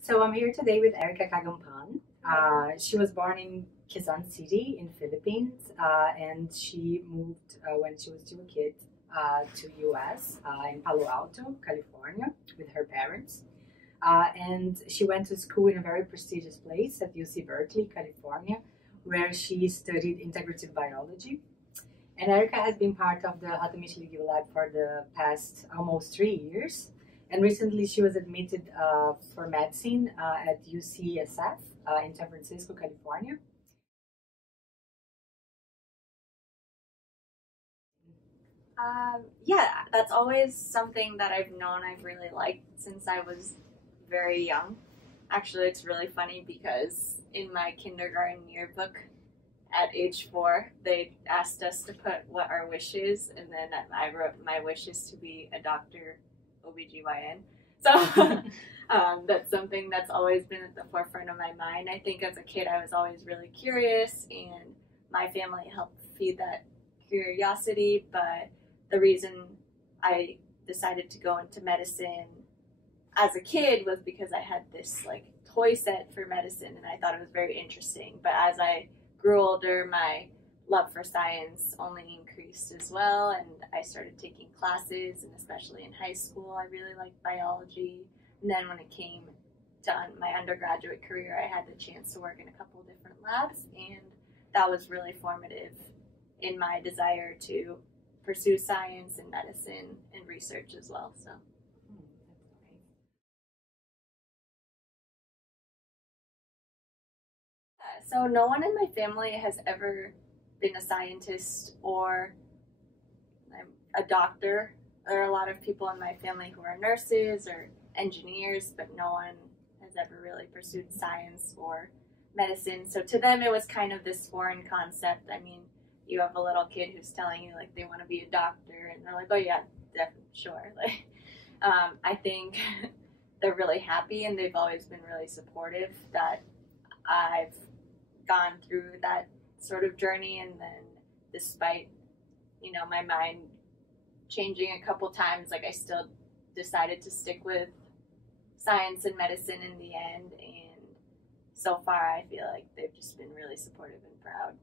So I'm here today with Erika Cagampan. She was born in Quezon City in Philippines, and she moved when she was still a kid to US in Palo Alto, California, with her parents. And she went to school in a very prestigious place at UC Berkeley, California, where she studied integrative biology. And Erika has been part of the Hotamışlıgil lab for the past almost 3 years. And recently she was admitted for medicine at UCSF in San Francisco, California. Yeah, that's always something that I've known I've really liked since I was very young. Actually, it's really funny because in my kindergarten yearbook at age 4, they asked us to put what our wish is, and then I wrote my wish is to be a doctor, OBGYN. So that's something that's always been at the forefront of my mind. I think as a kid I was always really curious, and my family helped feed that curiosity, but the reason I decided to go into medicine as a kid was because I had this like toy set for medicine and I thought it was very interesting. But as I grew older, my love for science only increased as well, and I started taking classes, and especially in high school I really liked biology. And then when it came to my undergraduate career, I had the chance to work in a couple of different labs, and that was really formative in my desire to pursue science and medicine and research as well. So no one in my family has ever been a scientist or a doctor. There are a lot of people in my family who are nurses or engineers, but no one has ever really pursued science or medicine. So to them, it was kind of this foreign concept. I mean, you have a little kid who's telling you like they want to be a doctor, and they're like, "Oh yeah, definitely, sure." Like, I think they're really happy, and they've always been really supportive that I've gone through that sort of journey. And then, despite my mind changing a couple times, like I still decided to stick with science and medicine in the end. And so far, I feel like they've just been really supportive and proud.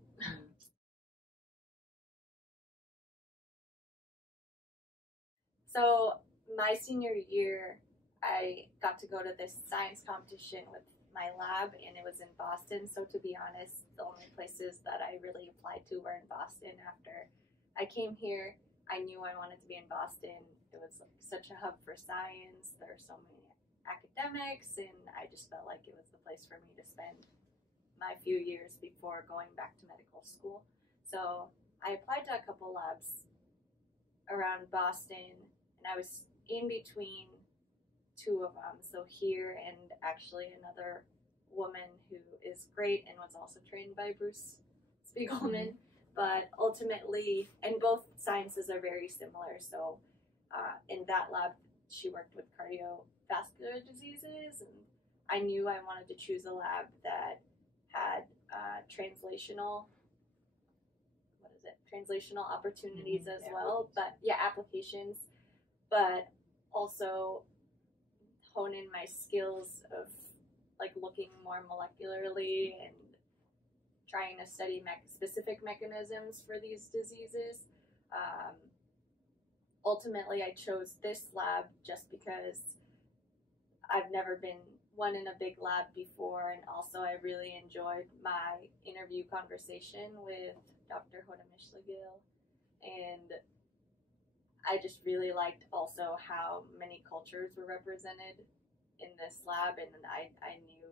So my senior year, I got to go to this science competition with my lab, and it was in Boston. So to be honest, the only places that I really applied to were in Boston. After I came here, I knew I wanted to be in Boston. It was like such a hub for science. There are so many academics, and I just felt like it was the place for me to spend my few years before going back to medical school. So I applied to a couple labs around Boston, and I was in between two of them. So here and actually another woman who is great and was also trained by Bruce Spiegelman. But ultimately, and both sciences are very similar. So in that lab, she worked with cardiovascular diseases, and I knew I wanted to choose a lab that had translational opportunities as well, but yeah, applications, but also hone in my skills of like looking more molecularly and trying to study specific mechanisms for these diseases. Ultimately, I chose this lab just because I've never been one in a big lab before, and also I really enjoyed my interview conversation with Dr. Hotamışlıgil, and I just really liked also how many cultures were represented in this lab, and I knew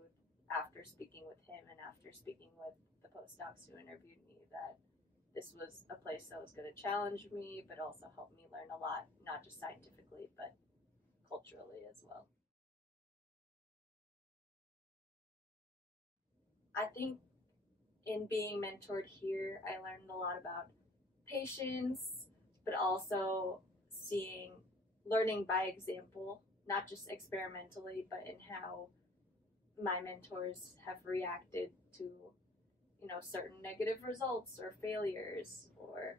after speaking with him and after speaking with the postdocs who interviewed me that this was a place that was going to challenge me, but also help me learn a lot, not just scientifically, but culturally as well. I think in being mentored here, I learned a lot about patience, but also learning by example, not just experimentally, but in how my mentors have reacted to, certain negative results or failures or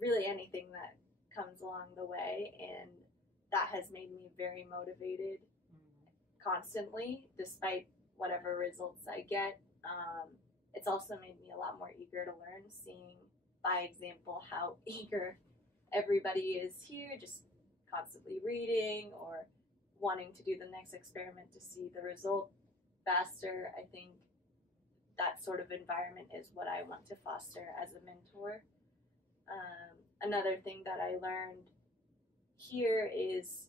really anything that comes along the way. And that has made me very motivated constantly, despite whatever results I get. It's also made me a lot more eager to learn, seeing by example how eager everybody is here, just constantly reading or wanting to do the next experiment to see the result faster. I think that sort of environment is what I want to foster as a mentor. Another thing that I learned here is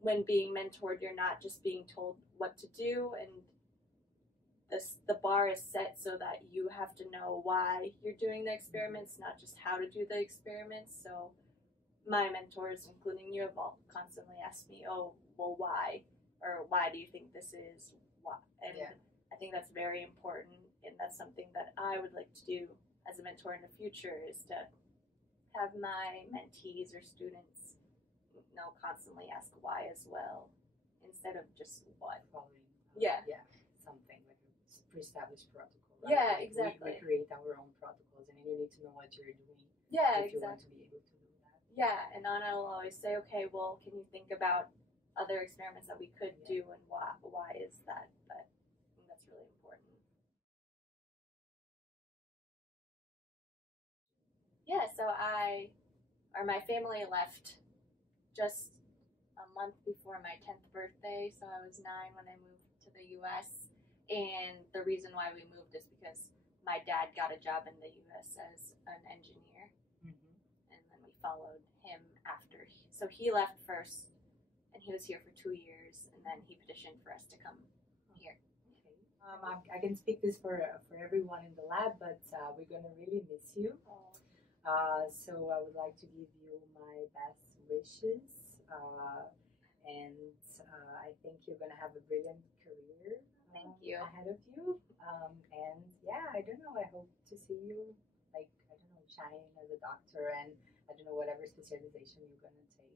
when being mentored, you're not just being told what to do, and the bar is set so that you have to know why you're doing the experiments, not just how to do the experiments. So my mentors, including you, have all constantly asked me, oh, well, why? Or why do you think this is? Why? And I think that's very important, and that's something that I would like to do as a mentor in the future, is to have my mentees or students, constantly ask why as well, instead of just what. Following, yeah, something like a pre-established protocol. Right? Yeah, exactly. We create our own protocols, and you need to know what you're doing. Yeah, if exactly. you want to be able to do that. Yeah, and Anna will always say, okay, well, can you think about other experiments that we could do, and why is that? But I think that's really important. Yeah, so my family left just a month before my 10th birthday, so I was 9 when I moved to the U.S., and the reason why we moved is because my dad got a job in the U.S. as an engineer, and then we followed him after. So he left first, and he was here for 2 years, and then he petitioned for us to come here. Okay. I can speak this for everyone in the lab, but we're going to really miss you. So I would like to give you my best wishes, and I think you're going to have a brilliant career. Thank you. Ahead of you. And yeah, I don't know, I hope to see you, like, I don't know, shine as a doctor, and I don't know, whatever specialization you're going to take.